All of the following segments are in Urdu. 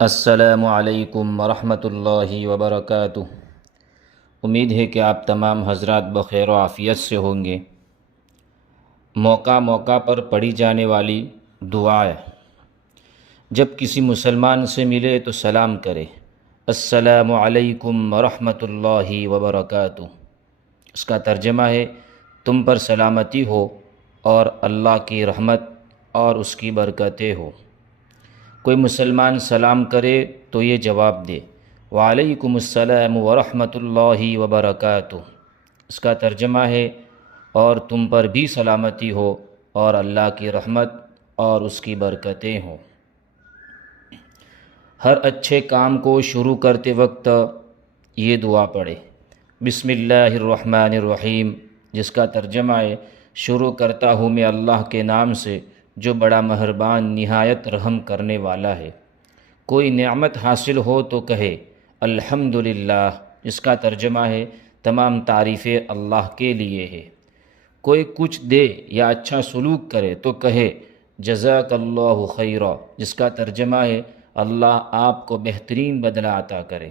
السلام علیکم ورحمۃ اللہ وبرکاتہ۔ امید ہے کہ آپ تمام حضرات بخیر و عافیت سے ہوں گے۔ موقع موقع پر پڑھی جانے والی دعائیں، جب کسی مسلمان سے ملے تو سلام کرے، السلام علیکم ورحمۃ اللہ وبرکاتہ۔ اس کا ترجمہ ہے تم پر سلامتی ہو اور اللہ کی رحمت اور اس کی برکتیں ہو۔ کوئی مسلمان سلام کرے تو یہ جواب دے، وعلیکم السلام ورحمۃ اللہ وبرکاتہ۔ اس کا ترجمہ ہے اور تم پر بھی سلامتی ہو اور اللہ کی رحمت اور اس کی برکتیں ہوں۔ ہر اچھے کام کو شروع کرتے وقت یہ دعا پڑھے، بسم اللہ الرحمن الرحیم، جس کا ترجمہ ہے شروع کرتا ہوں میں اللہ کے نام سے جو بڑا مہربان نہایت رحم کرنے والا ہے۔ کوئی نعمت حاصل ہو تو کہے الحمدللہ، جس کا ترجمہ ہے تمام تعریفیں اللہ کے لیے ہے۔ کوئی کچھ دے یا اچھا سلوک کرے تو کہے جزاک اللہ خیرا، جس کا ترجمہ ہے اللہ آپ کو بہترین بدلہ عطا کرے۔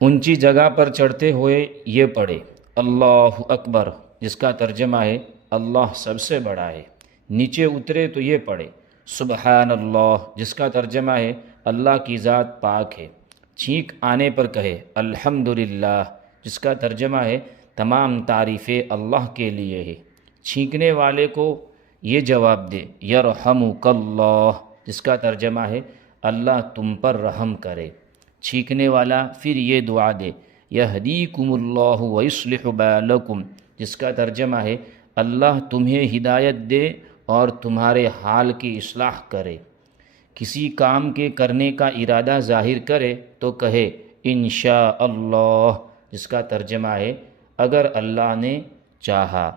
اونچی جگہ پر چڑھتے ہوئے یہ پڑھے اللہ اکبر، جس کا ترجمہ ہے اللہ سب سے بڑا ہے۔ نیچے اترے تو یہ پڑھے سبحان اللہ، جس کا ترجمہ ہے اللہ کی ذات پاک ہے۔ چھینک آنے پر کہے الحمدللہ، جس کا ترجمہ ہے تمام تعریفیں اللہ کے لیے ہے۔ چھینکنے والے کو یہ جواب دے یرحمک اللہ، جس کا ترجمہ ہے اللہ تم پر رحم کرے۔ چھینکنے والا پھر یہ دعا دے یہدیکم اللہ ویصلح بالکم، جس کا ترجمہ ہے اللہ تمہیں ہدایت دے اور تمہارے حال کی اصلاح کرے۔ کسی کام کے کرنے کا ارادہ ظاہر کرے تو کہے انشاء اللہ، جس کا ترجمہ ہے اگر اللہ نے چاہا۔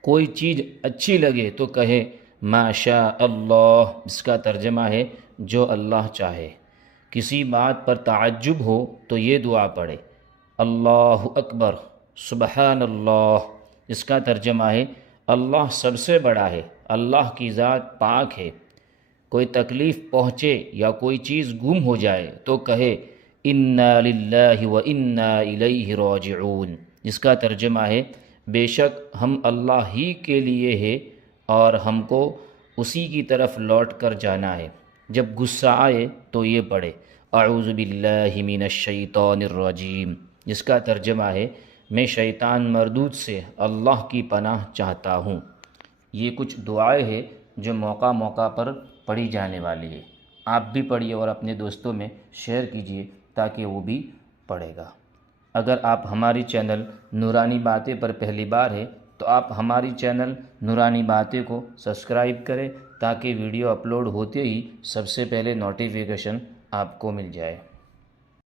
کوئی چیز اچھی لگے تو کہے ما شاء اللہ، جس کا ترجمہ ہے جو اللہ چاہے۔ کسی بات پر تعجب ہو تو یہ دعا پڑھے اللہ اکبر سبحان اللہ، جس کا ترجمہ ہے اللہ سب سے بڑا ہے، اللہ کی ذات پاک ہے۔ کوئی تکلیف پہنچے یا کوئی چیز گم ہو جائے تو کہے انا للہ و انا الیہ راجعون، جس کا ترجمہ ہے بے شک ہم اللہ ہی کے لیے ہے اور ہم کو اسی کی طرف لوٹ کر جانا ہے۔ جب غصہ آئے تو یہ پڑھے اعوذ باللہ من الشیطان الرجیم، جس کا ترجمہ ہے میں شیطان مردود سے اللہ کی پناہ چاہتا ہوں۔ یہ کچھ دعائیں ہیں جو موقع موقع پر پڑھی جانے والی ہے۔ آپ بھی پڑھیے اور اپنے دوستوں میں شیئر کیجیے تاکہ وہ بھی پڑھے گا۔ اگر آپ ہماری چینل نورانی باتیں پر پہلی بار ہے تو آپ ہماری چینل نورانی باتیں کو سبسکرائب کریں تاکہ ویڈیو اپلوڈ ہوتے ہی سب سے پہلے نوٹیفیکیشن آپ کو مل جائے۔